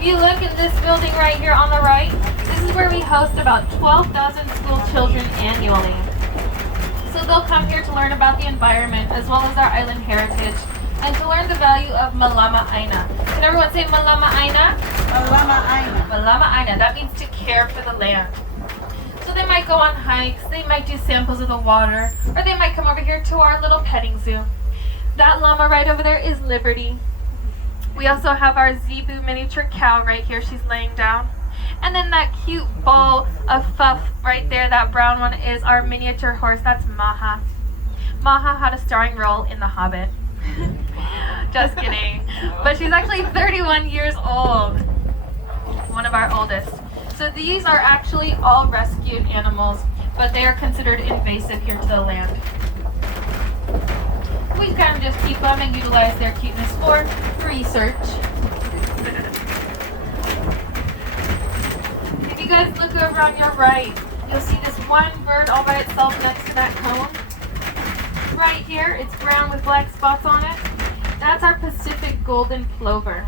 If you look in this building right here on the right, this is where we host about 12,000 school children annually. So they'll come here to learn about the environment as well as our island heritage and to learn the value of Malama Aina. Can everyone say Malama Aina? Malama Aina. Malama Aina. That means to care for the land. So they might go on hikes, they might do samples of the water, or they might come over here to our little petting zoo. That llama right over there is Liberty. We also have our zebu miniature cow right here. She's laying down. And then that cute ball of fluff right there, that brown one, is our miniature horse. That's Maha. Maha had a starring role in The Hobbit. Just kidding. But she's actually 31 years old. One of our oldest. So these are actually all rescued animals, but they are considered invasive here to the land. We kind of just keep them and utilize their cuteness for research. If you guys look over on your right, you'll see this one bird all by itself next to that cone. Right here, it's brown with black spots on it. That's our Pacific golden plover.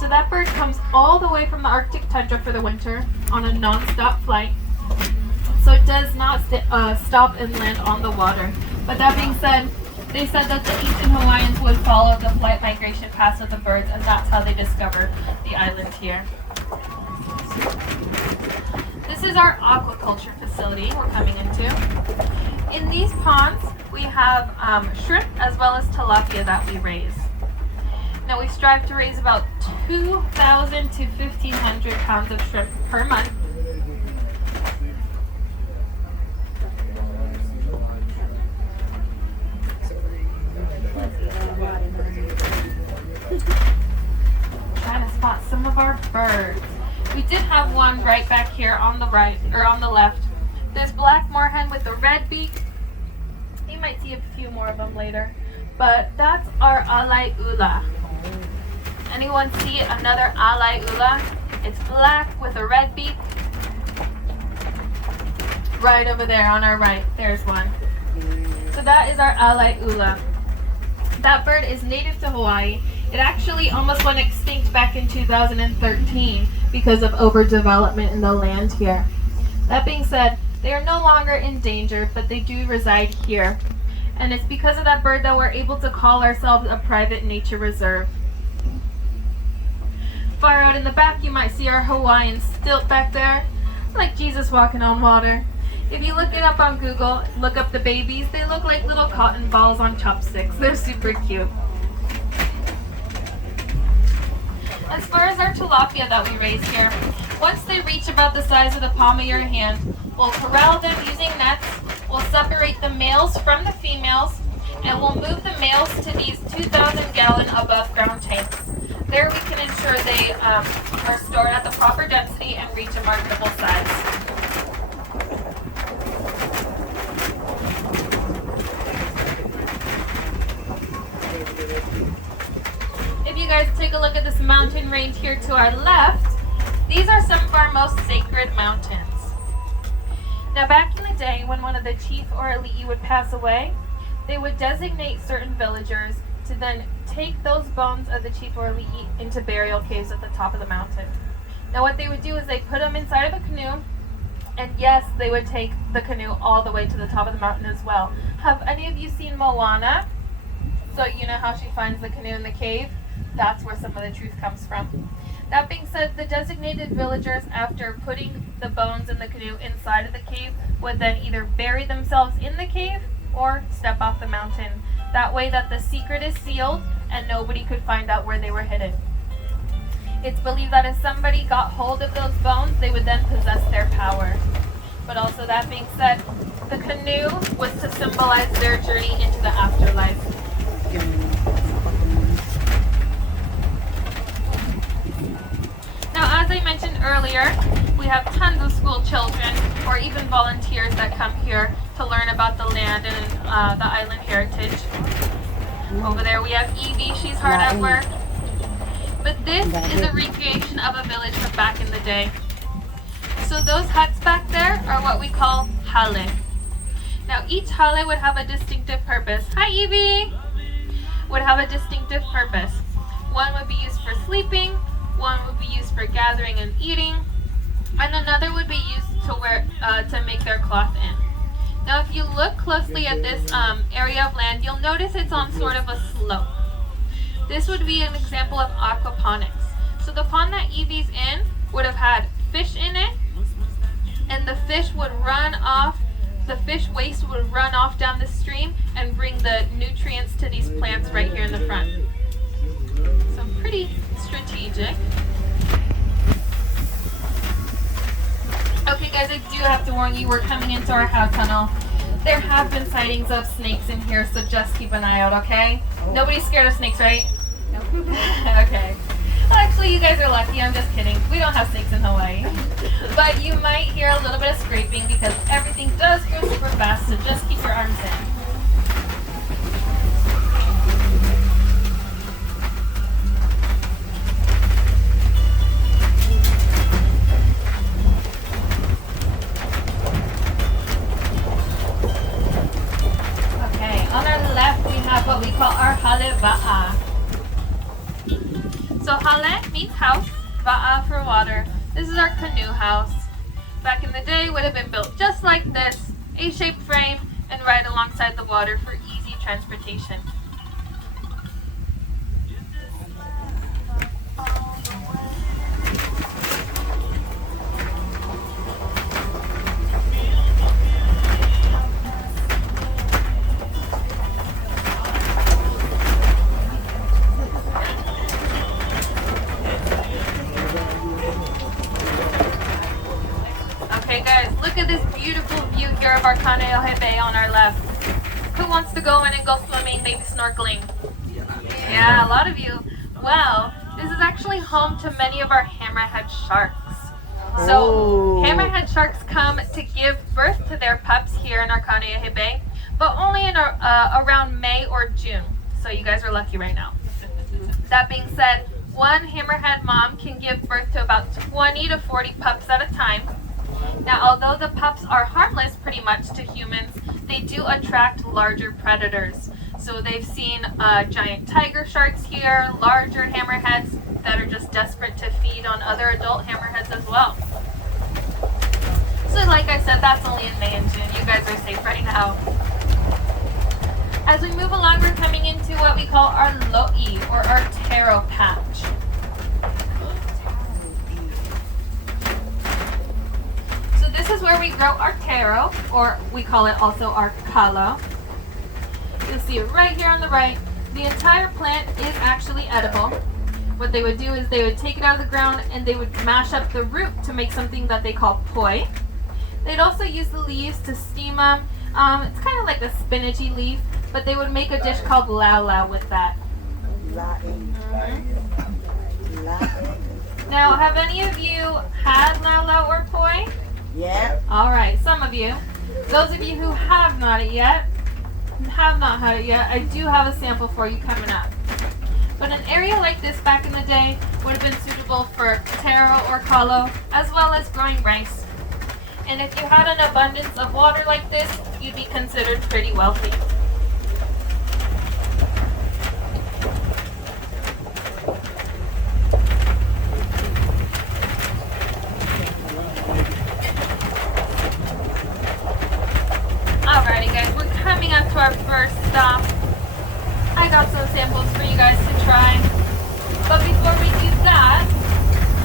So that bird comes all the way from the Arctic tundra for the winter on a non-stop flight. So it does not stop and land on the water. But that being said, they said that the ancient Hawaiians would follow the flight migration paths of the birds, and that's how they discovered the island here. This is our aquaculture facility we're coming into. In these ponds, we have shrimp as well as tilapia that we raise. Now we strive to raise about 2,000 to 1,500 pounds of shrimp per month. Trying to spot some of our birds. We did have one right back here on the right, or on the left. There's black moorhen with the red beak. You might see a few more of them later. But that's our alai ula. Anyone see another alai ula? It's black with a red beak. Right over there on our right, there's one. So that is our alai ula. That bird is native to Hawaii. It actually almost went extinct back in 2013 because of overdevelopment in the land here. That being said, they are no longer in danger, but they do reside here. And it's because of that bird that we're able to call ourselves a private nature reserve. Far out in the back, you might see our Hawaiian stilt back there, like Jesus walking on water. If you look it up on Google, look up the babies, they look like little cotton balls on chopsticks. They're super cute. As far as our tilapia that we raise here, once they reach about the size of the palm of your hand, we'll corral them using nets, we'll separate the males from the females, and we'll move the males to these 2,000-gallon above ground tanks. There we can ensure they are stored at the proper density and reach a marketable size. If you guys take a look at this mountain range here to our left, these are some of our most sacred mountains. Now back in the day when one of the chief or elite would pass away, they would designate certain villagers to then take those bones of the chief or elite into burial caves at the top of the mountain. Now what they would do is they put them inside of a canoe, and yes, they would take the canoe all the way to the top of the mountain as well. Have any of you seen Moana? So you know how she finds the canoe in the cave? That's where some of the truth comes from. That being said, the designated villagers, after putting the bones in the canoe inside of the cave, would then either bury themselves in the cave or step off the mountain. That way that the secret is sealed and nobody could find out where they were hidden. It's believed that if somebody got hold of those bones, they would then possess their power. But also, that being said, the canoe was to symbolize their journey into the afterlife. Now, as I mentioned earlier, we have tons of school children or even volunteers that come here to learn about the land and the island heritage. Over there we have Evie, she's hard at work. But this is a recreation of a village from back in the day. So those huts back there are what we call hale. Now each hale would have a distinctive purpose. Hi Evie! Would have a distinctive purpose. One would be used for sleeping, One would be used for gathering and eating, and another would be used to make their cloth in. Now, if you look closely at this area of land, you'll notice it's on sort of a slope. This would be an example of aquaponics. So the pond that Evie's in would have had fish in it, and the fish waste would run off down the stream and bring the nutrients to these plants right here in the front. So pretty strategic. Okay guys, I do have to warn you, we're coming into our how tunnel. There have been sightings of snakes in here, so just keep an eye out, okay? Nobody's scared of snakes, right? Nope. Okay. Well, actually, you guys are lucky. I'm just kidding. We don't have snakes in Hawaii. But you might hear a little bit of scraping because everything does grow super fast, so just keep your arms in. On our left, we have what we call our hale va'a. So hale means house, va'a for water. This is our canoe house. Back in the day, would have been built just like this, A-shaped frame, and right alongside the water for easy transportation. Okay guys, look at this beautiful view here of our Kaneohe Bay on our left. Who wants to go in and go swimming, maybe snorkeling? Yeah, a lot of you. Well, this is actually home to many of our hammerhead sharks. So hammerhead sharks come to give birth to their pups here in our Kaneohe Bay, but only in around May or June. So you guys are lucky right now. That being said, one hammerhead mom can give birth to about 20 to 40 pups at a time. Now, although the pups are harmless pretty much to humans, they do attract larger predators. So they've seen giant tiger sharks here, larger hammerheads that are just desperate to feed on other adult hammerheads as well. So like I said, that's only in May and June. You guys are safe right now. As we move along, we're coming into what we call our lo'i, or our taro patch. This is where we grow our taro, or we call it also our kalo. You'll see it right here on the right. The entire plant is actually edible. What they would do is they would take it out of the ground and they would mash up the root to make something that they call poi. They'd also use the leaves to steam them. It's kind of like a spinachy leaf, but they would make a dish called lau with that. Now, have any of you had lau or poi? Yeah. All right, some of you. Those of you who have not had it yet, I do have a sample for you coming up. But an area like this back in the day would have been suitable for taro or kalo, as well as growing rice. And if you had an abundance of water like this, you'd be considered pretty wealthy. Alrighty guys, we're coming up to our first stop. I got some samples for you guys to try. But before we do that,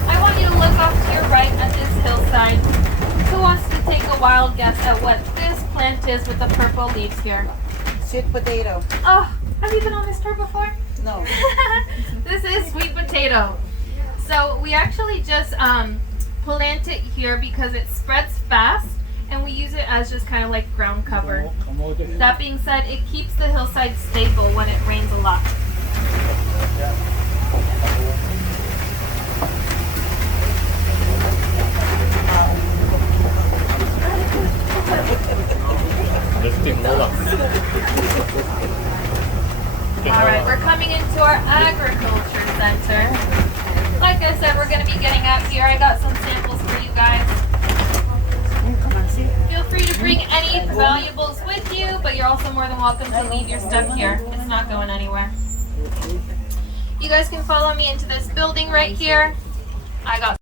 I want you to look off to your right at this hillside. Who wants to take a wild guess at what this plant is with the purple leaves here? Sweet potato. Oh, have you been on this tour before? No. This is sweet potato. So we actually just plant it here because it spreads fast. And we use it as just kind of like ground cover. That being said, it keeps the hillside stable when it rains a lot. Alright, we're coming into our agriculture center. Like I said, we're going to be getting out here. I got some samples for you guys. Feel free to bring any valuables with you, but you're also more than welcome to leave your stuff here. It's not going anywhere. You guys can follow me into this building right here. I got